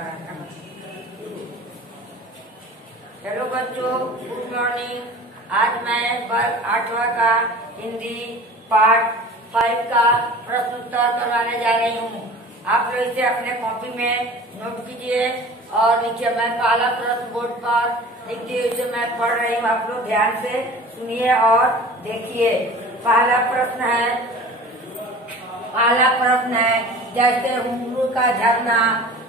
Hello बच्चों, good morning. आज मैं वर्ग 8वां का हिंदी पार्ट 5 का प्रश्न उत्तर करवाने जा रही हूँ। आप लोग इसे अपने कॉपी में नोट कीजिए और नीचे मैं पहला प्रश्न बोर्ड पर लिखती हुई इसे मैं पढ़ रही हूँ। आप लोग ध्यान से सुनिए और देखिए। पहला प्रश्न है जैसे हुमरू का झरना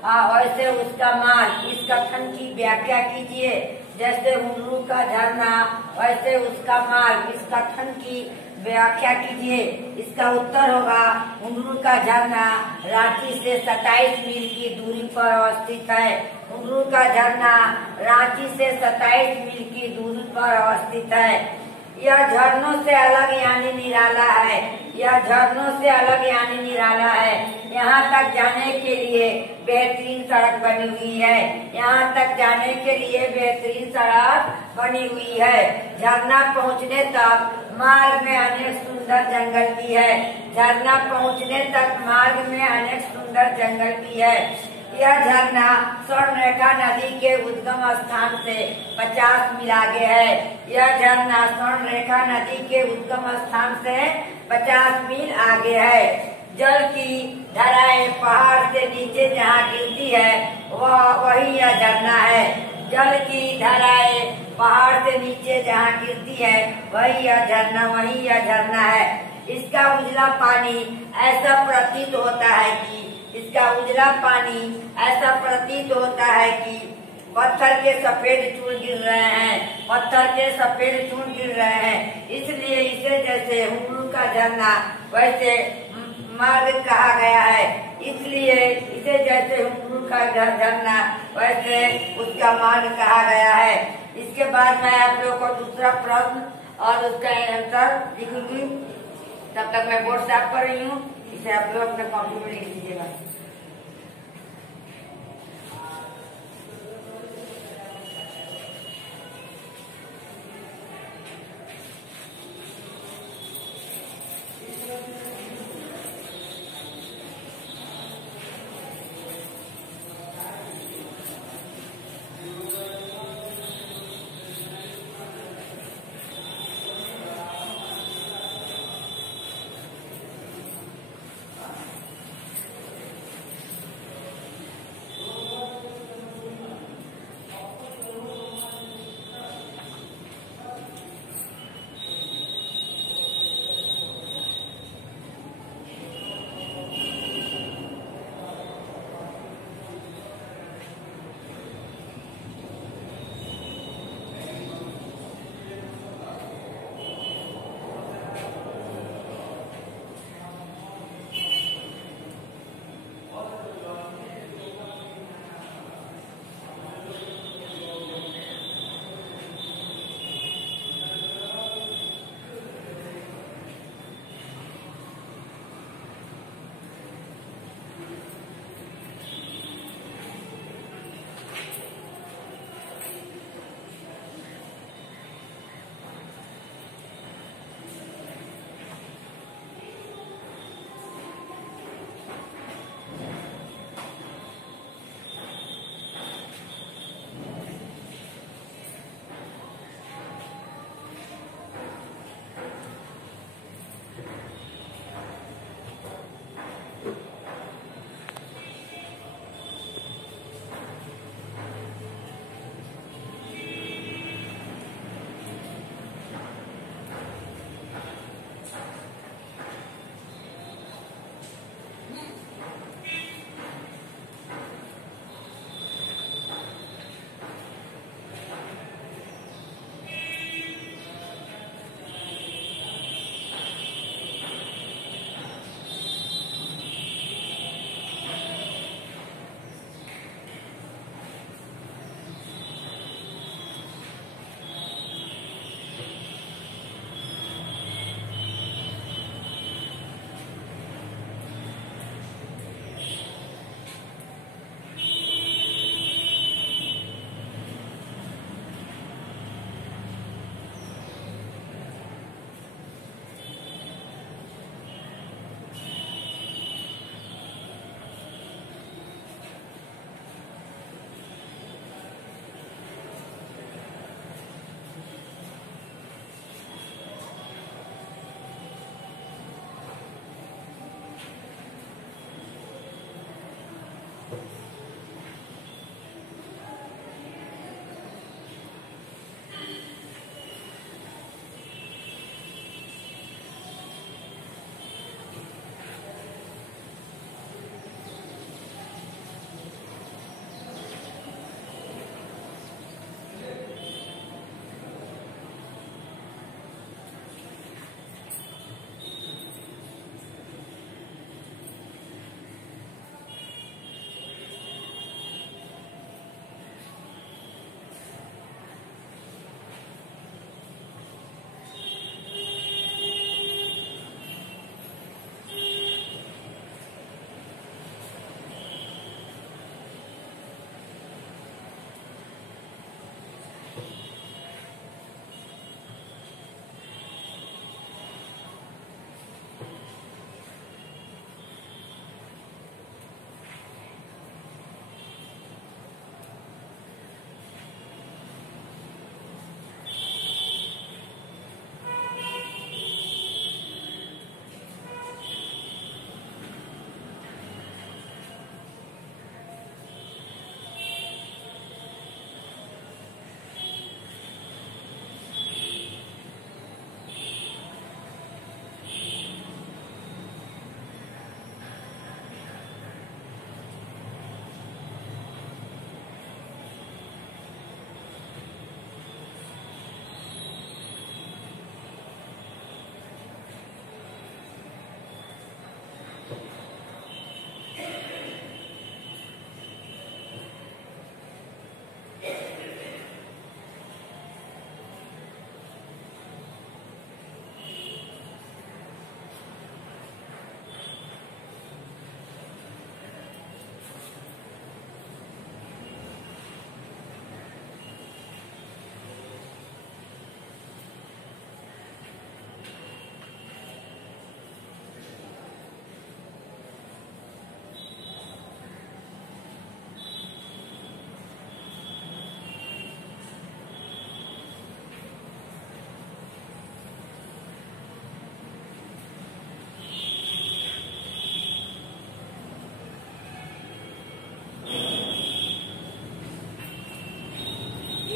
वैसे उसका मार्ग, इस कथन की व्याख्या कीजिए। जैसे हुमरू का झरना वैसे उसका मार्ग, इस कथन की व्याख्या कीजिए। इसका उत्तर होगा हुमरू का झरना रांची से 27 मील की दूरी पर अवस्थित है। हुमरू का झरना रांची से 27 मील की दूरी पर अवस्थित है। यह झरनों से अलग यानी निराला है। यह झरनों से अलग यानी निराला है। यहाँ तक जाने के लिए बेहतरीन सड़क बनी हुई है। यहाँ तक जाने के लिए बेहतरीन सड़क बनी हुई है। झरना पहुँचने तक मार्ग में अनेक सुंदर जंगल भी है। झरना पहुँचने तक मार्ग में अनेक सुंदर जंगल भी है। यह झरना स्वर्णरेखा नदी के उद्गम स्थान से 50 मील आगे है। यह झरना स्वर्णरेखा नदी के उद्गम स्थान से 50 मील आगे है। जल की धाराएं पहाड़ से नीचे जहाँ गिरती है वही यह झरना है। जल की धाराएं पहाड़ से नीचे जहाँ गिरती है वही यह झरना है। इसका उजला पानी ऐसा प्रतीत होता है कि पत्थर के सफेद चूर्ण गिर रहे हैं। इसलिए इसे जैसे हुमरू का झरना वैसे मार्ग कहा गया है। इसलिए इसे जैसे हुमरू का झरना वैसे उसका मार्ग कहा गया है। इसके बाद मैं आप लोगों को दूसरा प्रश्न और उसका आंसर लिखूंगी। तब तक मैं बोर्ड साफ कर रही हूँ। इसे आप लोग अपने कॉपी में लिख लीजिएगा।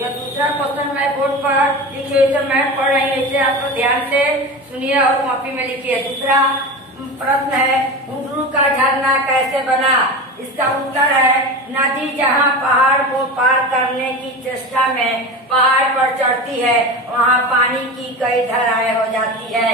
यह दूसरा क्वेश्चन मैं बोर्ड पर लिखी हुई तो मैं पढ़ रही हूँ, इसे आप लोग ध्यान से सुनिए और कॉपी में लिखिए। दूसरा प्रश्न है, घुंघरू का झरना कैसे बना? इसका उत्तर है, नदी जहाँ पहाड़ को पार करने की चेष्टा में पहाड़ पर चढ़ती है, वहाँ पानी की कई धाराएं हो जाती है।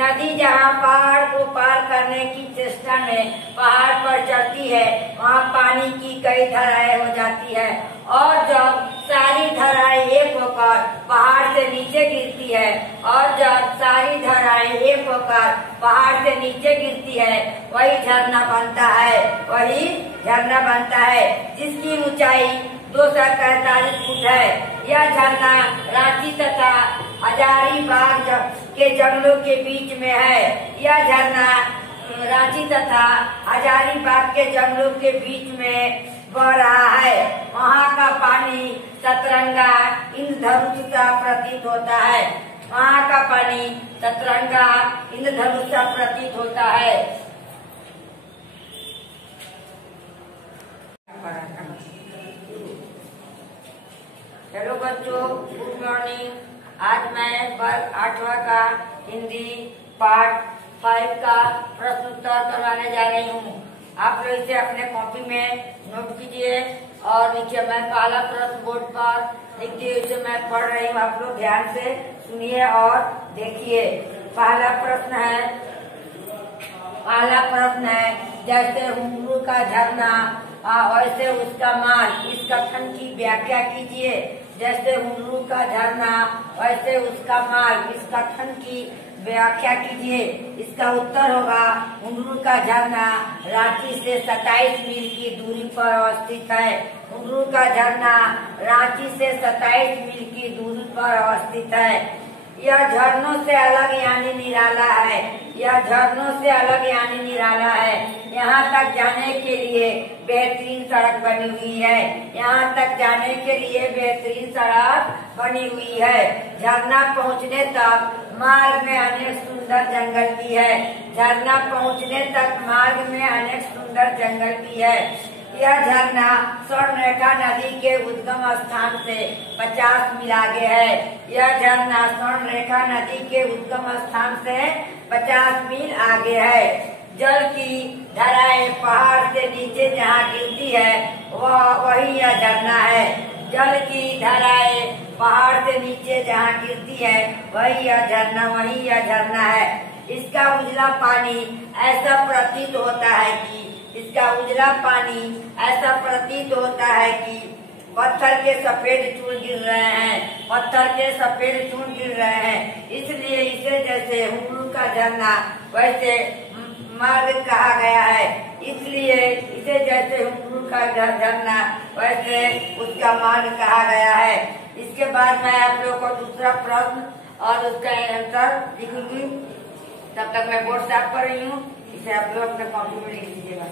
नदी जहाँ पहाड़ को पार करने की चेष्टा में पहाड़ पर चढ़ती है, वहाँ पानी की कई धाराएं हो जाती है। और जब सारी धाराएं एक होकर पहाड़ से नीचे गिरती है, और जब सारी धाराएं एक होकर पहाड़ से नीचे गिरती है, वही झरना बनता है, वही झरना बनता है, जिसकी ऊंचाई 243 फुट है। यह झरना रांची तथा हजारीबाग के जंगलों के बीच में है। यह झरना रांची तथा हजारीबाग के जंगलों के बीच में बह रहा है। वहाँ का पानी सतरंगा इंद्रधनुष सा प्रतीत होता है। वहाँ का पानी सतरंगा इंद्रधनुष सा प्रतीत होता है। हेलो बच्चों, गुड मॉर्निंग। आज मैं वर्ग 8वां का हिंदी पार्ट 5 का प्रश्न उत्तर करवाने जा रही हूँ। आप लोग इसे अपने कॉपी में नोट कीजिए और नीचे मैं पहला प्रश्न बोर्ड पर लिखती हूँ, इसे मैं पढ़ रही हूँ, आप लोग ध्यान से सुनिए और देखिए। पहला प्रश्न है, जैसे घुंघरू का झरना वैसे उसका माल, इस कथन की व्याख्या कीजिए। जैसे घुंघरू का झरना वैसे उसका माल, इस कथन की व्याख्या कीजिए। इसका उत्तर होगा, घुंघरू का झरना रांची से 27 मील की दूरी पर अवस्थित है। घुंघरू का झरना रांची से 27 मील की दूरी पर अवस्थित है। यह झरनों से अलग यानी निराला है। यह झरनों से अलग यानी निराला है। यहाँ तक जाने के लिए बेहतरीन सड़क बनी हुई है। यहाँ तक जाने के लिए बेहतरीन सड़क बनी हुई है। झरना पहुँचने तक मार्ग में अनेक सुंदर जंगल भी है। झरना पहुँचने तक मार्ग में अनेक सुंदर जंगल भी है। यह झरना स्वर्णरेखा नदी के उद्गम स्थान से 50 मील आगे है। यह झरना स्वर्णरेखा नदी के उद्गम स्थान से 50 मील आगे है। जल की धाराएं पहाड़ से नीचे जहाँ गिरती है, वही यह झरना है। जल की धाराएं पहाड़ से नीचे जहाँ गिरती है, वही यह झरना है। इसका उजला पानी ऐसा प्रतीत होता है कि पत्थर के सफेद चूर्ण गिर रहे हैं। इसलिए इसे जैसे घुंघरू का झरना वैसे मार्ग कहा गया है। इसलिए इसे जैसे घुंघरू का झरना वैसे उसका मार्ग कहा गया है। इसके बाद मैं आप लोगों को दूसरा प्रश्न और उसका आंसर लिखूंगी। तब तक मैं बोर्ड साफ कर रही हूँ, इसे आप लोग अपने कॉपी में लिख लीजिएगा।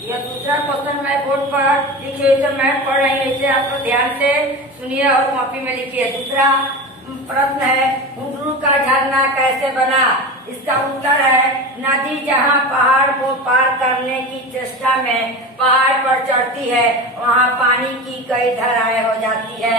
यह दूसरा क्वेश्चन मैं बोर्ड पर लिखी हुई तो मैं पढ़ रही हूँ, इसे आप लोग ध्यान से सुनिए और कॉपी में लिखिए। दूसरा प्रश्न है, हुंडरू का झरना कैसे बना? इसका उत्तर है, नदी जहाँ पहाड़ को पार करने की चेष्टा में पहाड़ पर चढ़ती है, वहाँ पानी की कई धाराएं हो जाती है।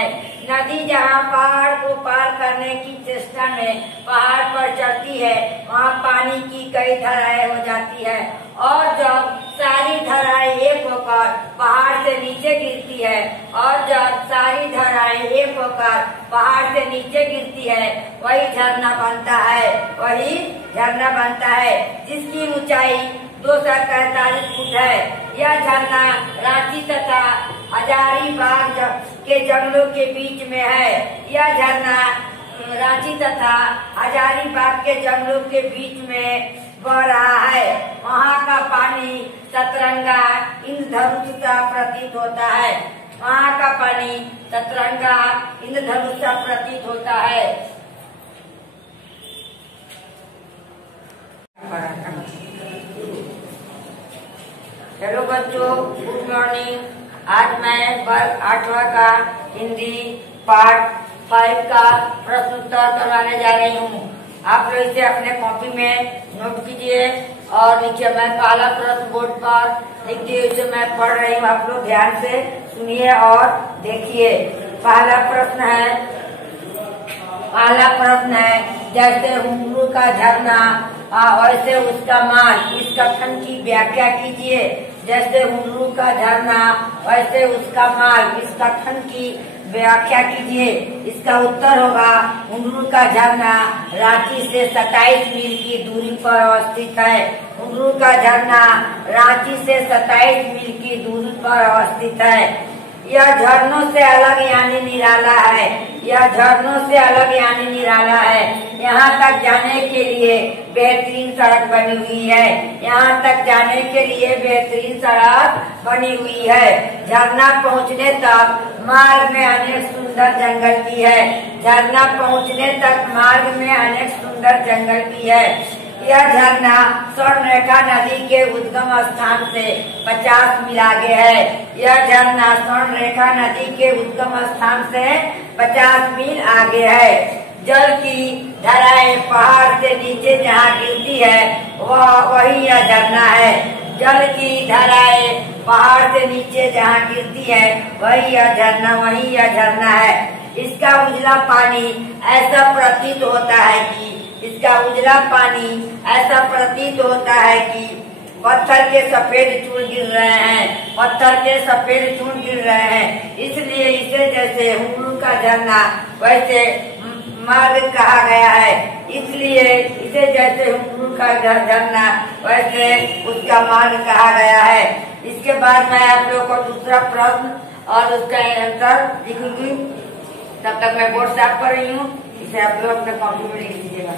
नदी जहाँ पहाड़ को पार करने की चेष्टा में पहाड़ पर चढ़ती है, वहाँ पानी की कई धाराएं हो जाती है। और जब सारी धाराएं एक होकर पहाड़ से नीचे गिरती है, और जब सारी धाराएं एक होकर पहाड़ से नीचे गिरती है, वही झरना बनता है, वही झरना बनता है, जिसकी ऊंचाई 243 फुट है। यह झरना रांची तथा हजारीबाग के जंगलों के बीच में है। यह झरना रांची तथा हजारीबाग के जंगलों के बीच में बह रहा है। वहाँ का पानी सतरंगा इंद्रधनुष सा प्रतीत होता है। वहाँ का पानी सतरंगा इंद्रधनुष सा प्रतीत होता है। हेलो बच्चों, गुड मॉर्निंग। आज मैं वर्ग 8वां का हिंदी पार्ट 5 का प्रश्न उत्तर करवाने जा रही हूँ। आप लोग इसे अपने कॉपी में नोट कीजिए और लिखिए। मैं पहला प्रश्न बोर्ड पर लिखती हूँ, इसे मैं पढ़ रही हूँ, आप लोग ध्यान से सुनिए और देखिए। पहला प्रश्न है, जैसे हुंडरू का झरना वैसे उसका मार्ग, इस कथन की व्याख्या कीजिए। जैसे हुंडरू का झरना वैसे उसका मार्ग, इस कथन की व्याख्या कीजिए। इसका उत्तर होगा, हुंडरू का झरना रांची से 27 मील की दूरी पर अवस्थित है। हुंडरू का झरना रांची से 27 मील की दूरी पर अवस्थित है। यह झरनों से अलग यानी निराला है। यह झरनों से अलग यानी निराला है। यहाँ तक जाने के लिए बेहतरीन सड़क बनी हुई है। यहाँ तक जाने के लिए बेहतरीन सड़क बनी हुई है। झरना पहुँचने तक मार्ग में अनेक सुंदर जंगल भी है। झरना पहुँचने तक मार्ग में अनेक सुंदर जंगल भी है। यह झरना स्वर्णरेखा नदी के उद्गम स्थान से 50 मील आगे है। यह झरना स्वर्णरेखा नदी के उद्गम स्थान से 50 मील आगे है। जल की धाराएं पहाड़ से नीचे जहाँ गिरती है, वही यह झरना है। जल की धाराएं पहाड़ से नीचे जहाँ गिरती है, वही यह झरना है। इसका उजला पानी ऐसा प्रतीत होता है कि पत्थर के सफेद चूर्ण गिर रहे हैं। इसलिए इसे जैसे हुंडरू का झरना वैसे मार्ग कहा गया है, इसलिए इसे जैसे हुमरू का झरना वैसे उसका मार्ग कहा गया है। इसके बाद मैं आप लोगों को दूसरा प्रश्न और उसका आंसर लिखूंगी। तब तक मैं बोर्ड साफ कर रही हूँ, इसे आप लोग अपने कॉपी में लिख लीजिएगा।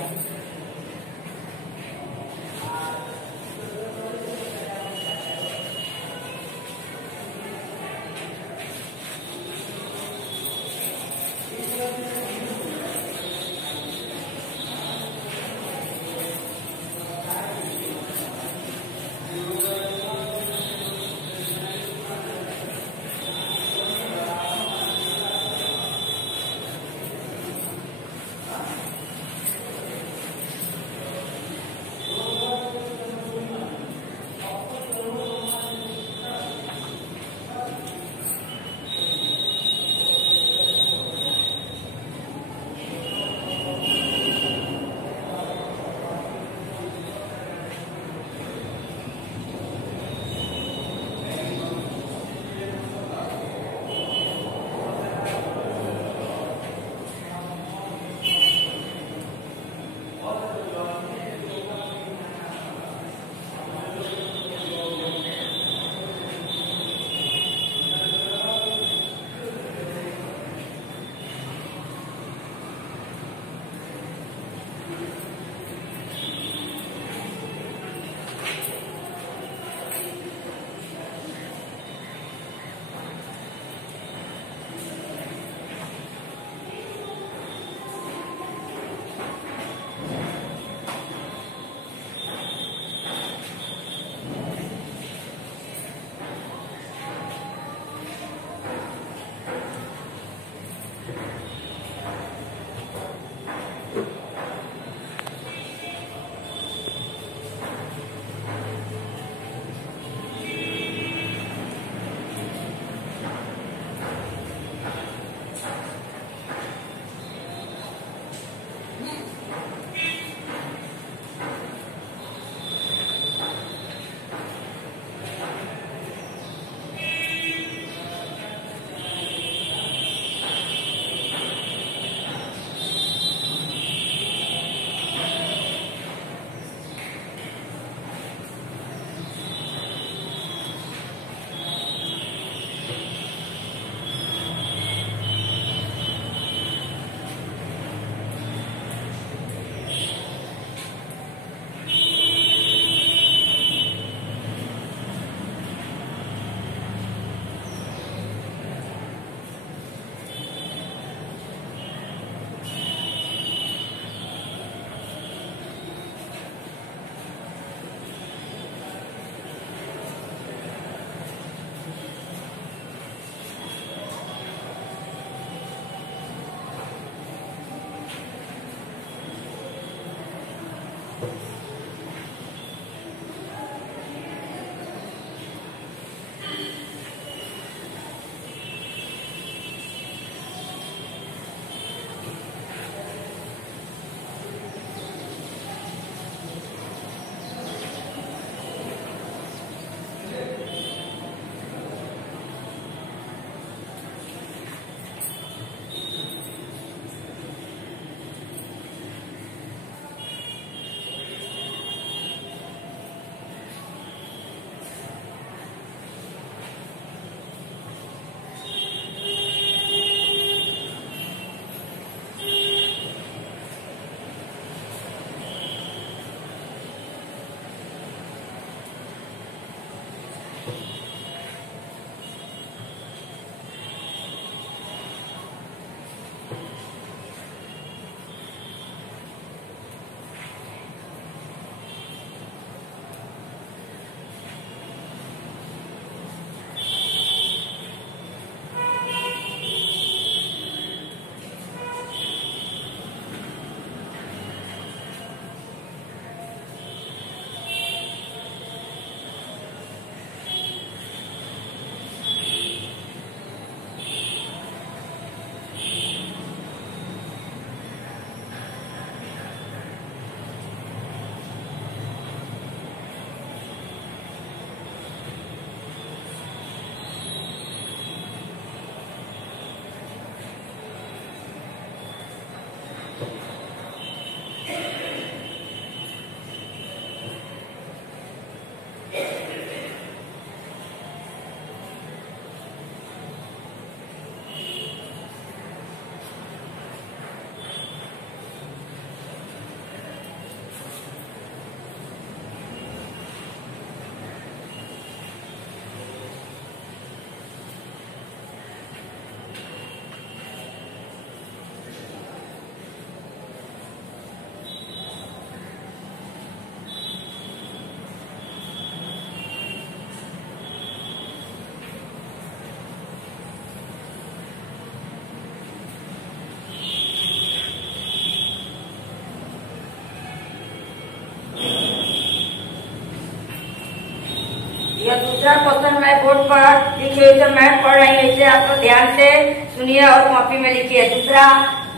यह दूसरा क्वेश्चन मैं बोर्ड पर लिखी हुई तो मैं पढ़ रही हूँ, इसे आप ध्यान से सुनिए और कॉपी में लिखिए। दूसरा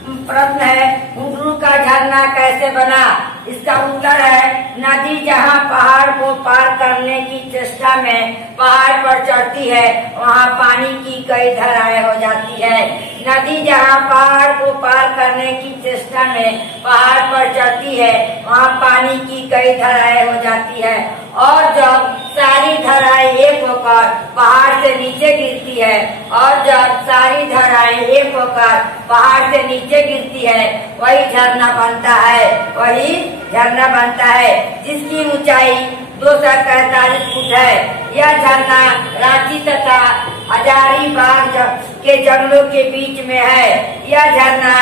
प्रश्न है, हुंडरू का झरना कैसे बना? इसका उत्तर है, नदी जहाँ पहाड़ को पार करने की चेष्टा में पहाड़ पर चढ़ती है, वहाँ पानी की कई धाराएं हो जाती है। नदी जहाँ पहाड़ को पार करने की चेष्टा में पहाड़ पर चढ़ती है, वहाँ पानी की कई धाराएं हो जाती है। और जब सारी धाराएं एक होकर पहाड़ से नीचे गिरती है, और जब सारी धाराएं एक होकर पहाड़ से नीचे गिरती है, वही झरना बनता है, वही झरना बनता है, जिसकी ऊंचाई 243 फुट है। यह झरना रांची तथा हजारीबाग के जंगलों के बीच में है। यह झरना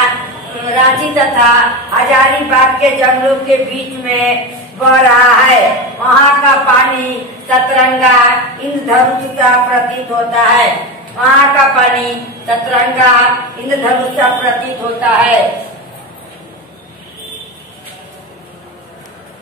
रांची तथा हजारीबाग के जंगलों के बीच में बह रहा है। वहाँ का पानी सतरंगा इंद्रधनुष सा प्रतीत होता है। वहाँ का पानी सतरंगा इंद्रधनुष सा प्रतीत होता है।